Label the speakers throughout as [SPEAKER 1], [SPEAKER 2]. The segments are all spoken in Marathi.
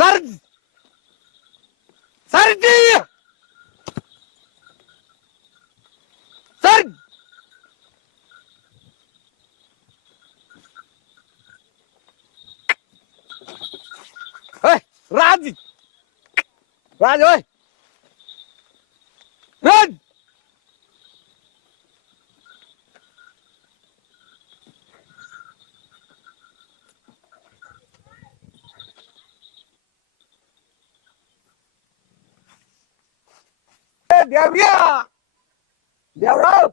[SPEAKER 1] सर सरजी सर राज राज होय राज देवऱ्या देवराव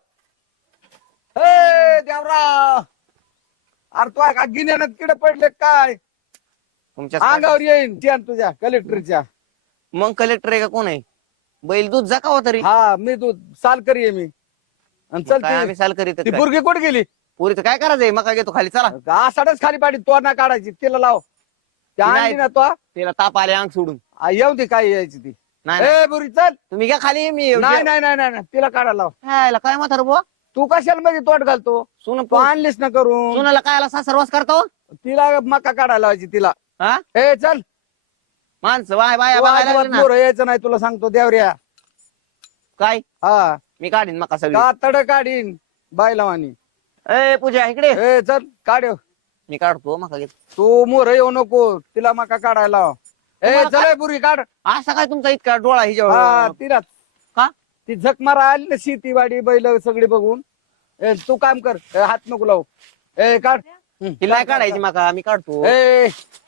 [SPEAKER 1] हे देवराव अरे तू का गिन्यानात किडे पडले काय
[SPEAKER 2] तुमच्या
[SPEAKER 1] अंगावर येईन त्यान तुझ्या कलेक्टरच्या
[SPEAKER 2] मग कलेक्टर आहे का कोण आहे बैल दूध जाकावा तरी
[SPEAKER 1] हा मी तू सालकरी आहे मी आणि चल
[SPEAKER 2] काय आम्ही साल करीत
[SPEAKER 1] ती बुरगी कुठे गेली
[SPEAKER 2] पुरीचं काय करायचंय मका घेतो खाली चला
[SPEAKER 1] आसाडच खाली पाडी तो ना काढायची तिला लाव त्या
[SPEAKER 2] ती नाही.
[SPEAKER 1] आणली ना तो
[SPEAKER 2] तिला ताप आले अंग सोडून
[SPEAKER 1] येऊ दे काय यायची ती
[SPEAKER 2] नाही
[SPEAKER 1] ए बुरी चल
[SPEAKER 2] तुम्ही घ्या खाली मी
[SPEAKER 1] नाही नाही नाही नाही तिला काढा लाव
[SPEAKER 2] काय म्हातार बुवा
[SPEAKER 1] तू कशाला मध्ये तोट घालतो
[SPEAKER 2] सुन
[SPEAKER 1] तू आणलीस ना करून
[SPEAKER 2] सुनाला काय सासरवास करतो
[SPEAKER 1] तिला मका काढायला लावायची तिला
[SPEAKER 2] हा
[SPEAKER 1] ए चल
[SPEAKER 2] माणसं वाय बाया
[SPEAKER 1] तू
[SPEAKER 2] बघायला
[SPEAKER 1] अजिबात
[SPEAKER 2] लागले ना.
[SPEAKER 1] मोरं यायचं नाही तुला सांगतो देवऱ्या
[SPEAKER 2] काय
[SPEAKER 1] हा
[SPEAKER 2] मी काढीन मका सगळी
[SPEAKER 1] का तड काढीन बायलावानी
[SPEAKER 2] ए पूजा इकडे
[SPEAKER 1] ए चल काढ
[SPEAKER 2] मी काढतो मका घेतो
[SPEAKER 1] तू मोर येऊ नको तिला मका काढायला लाव. ए
[SPEAKER 2] तुम्हाला
[SPEAKER 1] चल
[SPEAKER 2] काय-
[SPEAKER 1] ए, बुरी काढ
[SPEAKER 2] असा काय तुमचा इतका डोळा
[SPEAKER 1] हा
[SPEAKER 2] हिच्यावर
[SPEAKER 1] तिलाच
[SPEAKER 2] का
[SPEAKER 1] ती झक मारा आली ना शेतीवाडी बैल सगळी बघून ए तू काम कर ए, हात नको लावू ए काढ
[SPEAKER 2] तिला नाही काढायची मका मी काढतो
[SPEAKER 1] ए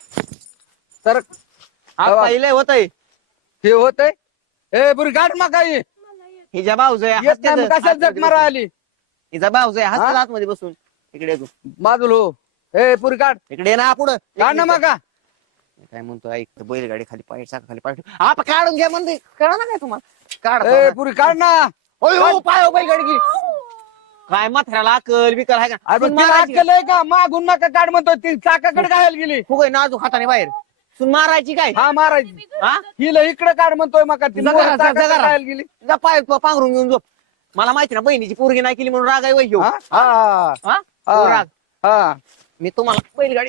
[SPEAKER 1] तर
[SPEAKER 2] पहिले होतय
[SPEAKER 1] हे होतंय ए बुरी काढ मका ये.
[SPEAKER 2] हिच्या भाऊज
[SPEAKER 1] येत नाही मग कशाला झक मारा आली
[SPEAKER 2] हिचा भाऊज आहे
[SPEAKER 1] हा?
[SPEAKER 2] हसत आतमध्ये बसून इकडे तू
[SPEAKER 1] बाजूल हो ए पुरी काढ
[SPEAKER 2] इकडे ये ना पुढं
[SPEAKER 1] काढ ना मका
[SPEAKER 2] काय म्हणतो ऐक बैलगाडी खाली पाय चाका खाली पाय आप काढून घ्या म्हणते कळा ना काय तुम्हाला काढ
[SPEAKER 1] ए पुरी काढ ना
[SPEAKER 2] पाय बैलगाडी की काय माथ्याला अकल बिकल आहे का
[SPEAKER 1] अरे
[SPEAKER 2] सुन
[SPEAKER 1] तिला
[SPEAKER 2] मारायची
[SPEAKER 1] अक्कल आहे का मागून मका काढ म्हणतो ती चाकाकडे घालायला गेली
[SPEAKER 2] फुगय नाजूक हाताने बाहेर सुन मारायची काय
[SPEAKER 1] हा मारायची
[SPEAKER 2] हा
[SPEAKER 1] हिला इकडे काढ म्हणतोय मका ती
[SPEAKER 2] जगारा,
[SPEAKER 1] मोर चाकाकडे
[SPEAKER 2] जगारा.
[SPEAKER 1] घालायला गेली
[SPEAKER 2] जा पाय पांघरून घेऊन झोप मला माहिती ना बहिणीची पोरगी नाही केली म्हणून राग आहे वय ह्यो.
[SPEAKER 1] हा हा
[SPEAKER 2] हा?
[SPEAKER 1] हा.
[SPEAKER 2] राग
[SPEAKER 1] हा
[SPEAKER 2] मी तुम्हाला बैलगाडी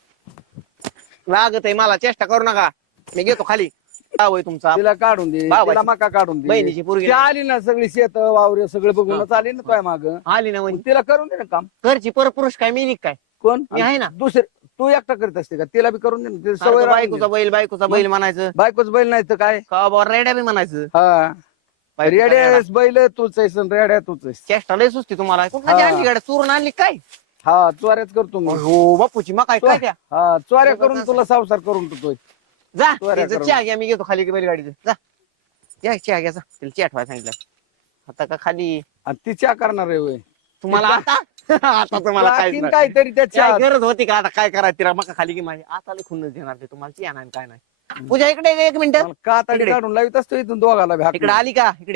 [SPEAKER 2] लागत आहे मला चेष्टा करू नका मी घेतो खाली जावं आहे तुमचा
[SPEAKER 1] तिला काढून दे
[SPEAKER 2] बाबाची.
[SPEAKER 1] तिला मका काढून दे
[SPEAKER 2] बहिणीची पोरगी
[SPEAKER 1] ती आली ना सगळी शेत वावर सगळं बघूनच आली ना तुझ्या माग
[SPEAKER 2] आली ना म्हणजे
[SPEAKER 1] तिला करून दे ना काम
[SPEAKER 2] घरची परपुरुष काय मी काय
[SPEAKER 1] कोण
[SPEAKER 2] मी आहे ना.
[SPEAKER 1] दुसरे तू एकटा करीत असते का तिला बी करून दे ना तिला सवय
[SPEAKER 2] सारखं
[SPEAKER 1] राहून
[SPEAKER 2] बायकोचा
[SPEAKER 1] दे.
[SPEAKER 2] बैल बायकोचा बैल म्हणायचं
[SPEAKER 1] बायकोच बैल नाही तर काय
[SPEAKER 2] का बाबा रेड्या बी म्हणायचं
[SPEAKER 1] हा
[SPEAKER 2] बायकोचा रेडा.
[SPEAKER 1] रेड्या बैल तूच आहेस आणि रेड्या तूच आहेस
[SPEAKER 2] चेष्टा लय सुस्ती तुम्हाला कुठं
[SPEAKER 1] हा.
[SPEAKER 2] आणली गाड्या चोरून आणली काय
[SPEAKER 1] हा चोऱ्याच करतो मी
[SPEAKER 2] हो बापूची मग काय त्या
[SPEAKER 1] हा चोऱ्या करून तुला संसार करून ठेवतोय
[SPEAKER 2] जा
[SPEAKER 1] चोऱ्या
[SPEAKER 2] तिचं
[SPEAKER 1] करून.
[SPEAKER 2] चहा घ्या मी घेतो खाली बैलगाडीचं जा या चहा घ्यायचा तिला चहा ठेवायला सांगितलं आता का खाली
[SPEAKER 1] आणि ती चहा करणार आहे होय.
[SPEAKER 2] तुम्हाला आता आता तुम्हाला काय
[SPEAKER 1] आणखीन काहीतरी त्याच्या
[SPEAKER 2] गरज होती का आता काय करायचं तिला मका खाली की माझी आता लय खुन्नस देणार ते तुम्हाला चहा नाही काय नाही पूजा इकडे ये, एक मिनिट
[SPEAKER 1] कातडी
[SPEAKER 2] इकडे.
[SPEAKER 1] काढून लावित असतो इथून दोघाला बी हाकलून.
[SPEAKER 2] इकडे आली का इकडे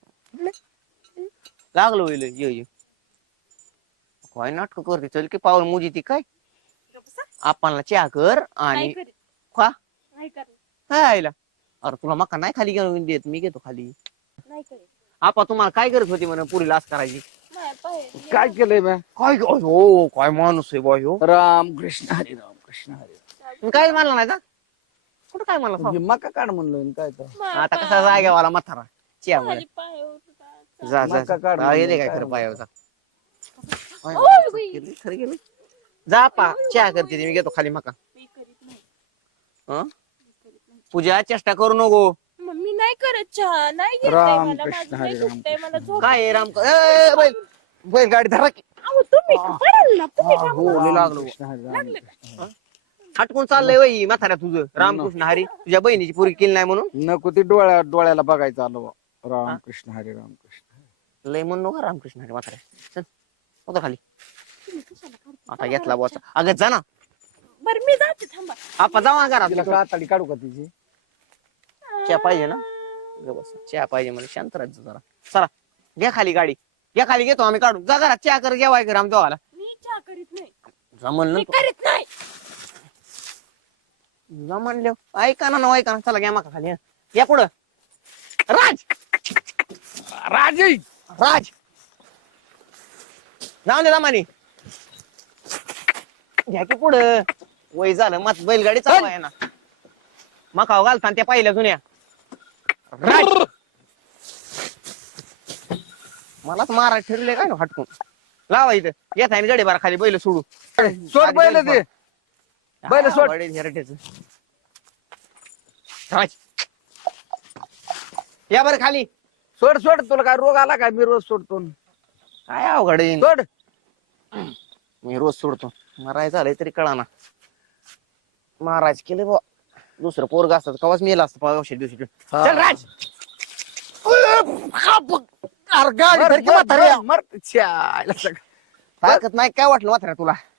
[SPEAKER 2] लागलो होईल ये काय नाटक करते चल की पाऊल मुजी ती काय आपणला चहा कर आणि खा काय आईला अरे तुला मका नाही खाली घेऊन देत मी घेतो खाली आपा तुम्हाला काय गरज होती म्हणून पुरीला असं करायची
[SPEAKER 1] काय केलंय बा
[SPEAKER 2] काय हो काय माणूस आहे बॉय हो
[SPEAKER 1] राम कृष्ण हरी राम कृष्ण हरी
[SPEAKER 2] तुम्ही काय म्हणला नाही का कुठं काय म्हणला
[SPEAKER 1] हे मका काढ म्हणलं आणि काय तर
[SPEAKER 2] आता कसा जाग्यावाला मथारा चिया म्हणे. जा जा
[SPEAKER 1] मका काढ
[SPEAKER 2] जा. येते
[SPEAKER 1] म्हणलं,
[SPEAKER 2] काय
[SPEAKER 1] काय
[SPEAKER 2] खरं पायावचा
[SPEAKER 3] बाई.
[SPEAKER 2] खरं गेलं जा पा चहा करते ती, मी घेतो खाली मका हं? पूजा चेष्टा करू नको
[SPEAKER 3] मी नाही करत चहा नाही घेत
[SPEAKER 1] राम
[SPEAKER 3] आहे मला,
[SPEAKER 1] कृष्ण
[SPEAKER 3] माझं लय
[SPEAKER 1] हरी राम
[SPEAKER 3] दुखतंय, मला झोप
[SPEAKER 2] काय आहे राम ए, बैल बैल गाडी धरा की
[SPEAKER 3] अहो, तुम्ही पडाल ना तुम्ही
[SPEAKER 1] हा,
[SPEAKER 3] का
[SPEAKER 1] हो
[SPEAKER 2] लय लागलो.
[SPEAKER 1] कृष्ण हरी राम कृष्ण.
[SPEAKER 2] हटकून चाललंय वही म्हाताऱ्या तुझं रामकृष्ण हरी तुझ्या बहिणीची पुरी केली नाही म्हणून
[SPEAKER 1] नको ती डोळ्याला बघायचं आलं बा. राम कृष्ण हरी राम कृष्ण
[SPEAKER 2] लय म्हणू नका रामकृष्ण हरी म्हाताऱ्या चल होता खाली आता घेतला बॉस अगं जा ना
[SPEAKER 3] बरं मी जाते थांबा
[SPEAKER 2] आपण जाऊ ना
[SPEAKER 1] तिला
[SPEAKER 2] घरात
[SPEAKER 1] कातडी काढू का तिची
[SPEAKER 2] चहा पाहिजे ना ग बस चहा पाहिजे म्हणजे शांत राहायचं जरा चला घ्या खाली गाडी घ्या खाली घेतो आम्ही काढून जा घरात चहा कर जेवाय कर आम दोघाला
[SPEAKER 3] मी चहा करीत नाही
[SPEAKER 2] जमल
[SPEAKER 3] मी करीत नाही
[SPEAKER 2] जमल ऐका ना ऐका ना चला घ्या माका खाली हं. या पुढं राज
[SPEAKER 1] राजी
[SPEAKER 2] राज जाऊ दे दामानी घ्या की पुढं वय झालं मत बैलगाडी चालू आहे ना मका घालता त्या पहिल्या जुन्या राज. मलाच मारा ठरले काय ना हटकून लावा इथं येत आहे गडी बारा खाली बैल सोडू
[SPEAKER 1] सोड बैल ते बैल सोड.
[SPEAKER 2] हेरट्याचं या बरं खाली
[SPEAKER 1] सोड सोड, तुला काय रोग आला काय? मी रोज सोडतो.
[SPEAKER 2] काय अवघड आहे.
[SPEAKER 1] सोड.
[SPEAKER 2] मी रोज सोडतो. मारायचं झालंय तरी कळा ना. महाराज केले बा दुसरं पोरग असतात कवाच मेला असतं पावशे दिवशी. चल राज. अरे गाडी धर की म्हाताऱ्या.
[SPEAKER 1] मर छायला सगळं.
[SPEAKER 2] ताकद नाही काय वाटलं म्हाताऱ्या तुला?